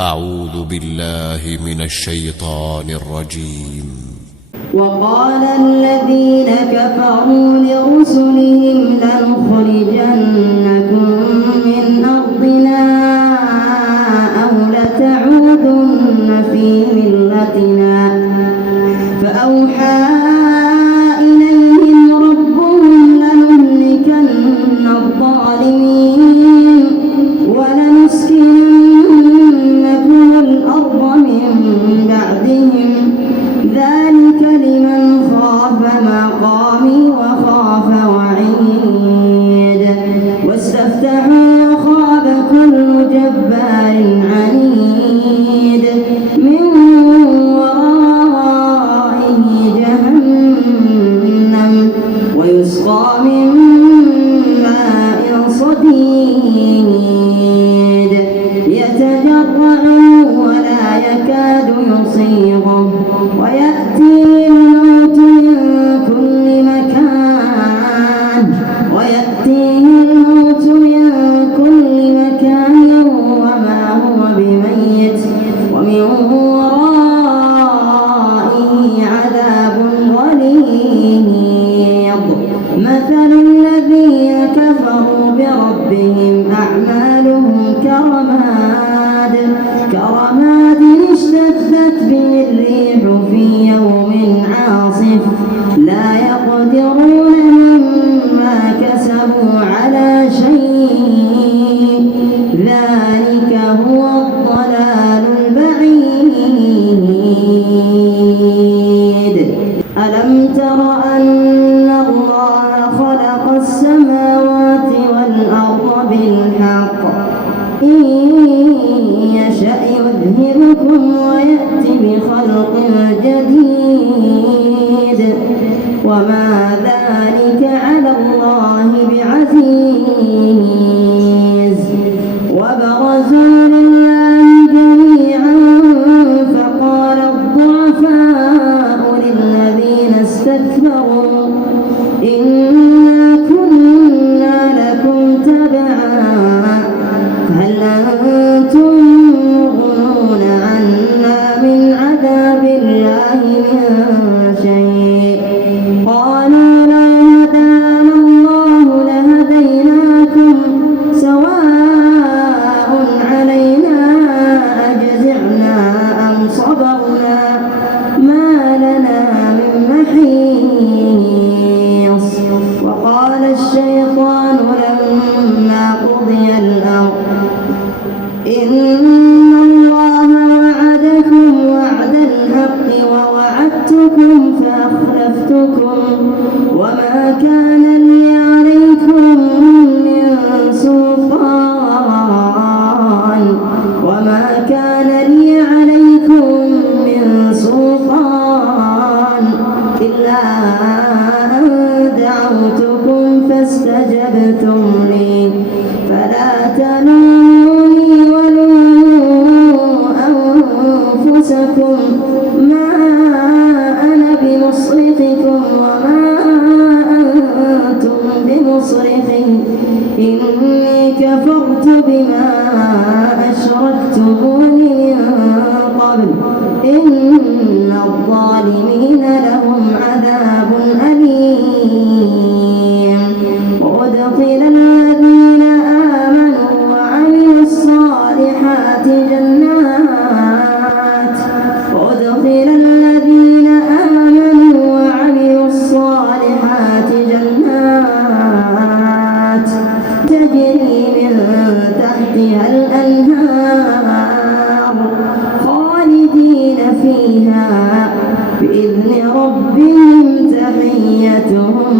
أعوذ بالله من الشيطان الرجيم. وقال الذين كفروا لرسلهم لنخرجنكم من أرضنا أو لتعودن في ملتنا فأوحى إليهم ربهم لنهلكن الظالمين ولنسكننكم الأرض من بعدهم ذلك لمن خاف مقامي وخاف وعيد واستفتحوا وخاب كل جبار عنيد من ورائه جهنم ويسقى من ماء صديد يتجرعه ولا يكاد يصيغه ويأتيه الموت من كل مكان وما هو بميت ومن ورائه عذاب غليظ. مثل الذين كفروا بربهم أعمالهم كرماد اشتدت به الريح في يوم عاصف لا يقدرون مما كسبوا على شيء ذلك هو الضلال البعيد. ألم تر أن الله خلق السماوات والأرض بالحق إن يشأ يذهبكم ويأتي بخلق جديد وما ذلك على الله بعزيز. وبرزوا لله جميعا فقال الضعفاء للذين استكبروا إنا كنا لكم تبعا هل أنتم مغنون عنا من عذاب الله من شيء قالوا لو هدانا الله لهديناكم سواء علينا أجزعنا أم صبرنا ما لنا من محيص. وقال الشيطان لما قضي الأمر إن الله وعدكم وعد الحق ووعدتكم فأخلفتكم وما كان لي عليكم من سلطان إلا أن دعوتكم فاستجبتم لي فلا تلوموني ولوموا أنفسكم ما أنا بمصرخكم وما أنتم بمصرخي إني كفرت بما أشركتموني من قبل إن الظالمين لهم عذاب أليم. وأدخل الذين آمنوا وعملوا الصالحات جنات تجري من تحتها الأنهار خالدين فيها بإذن ربهم تحيتهم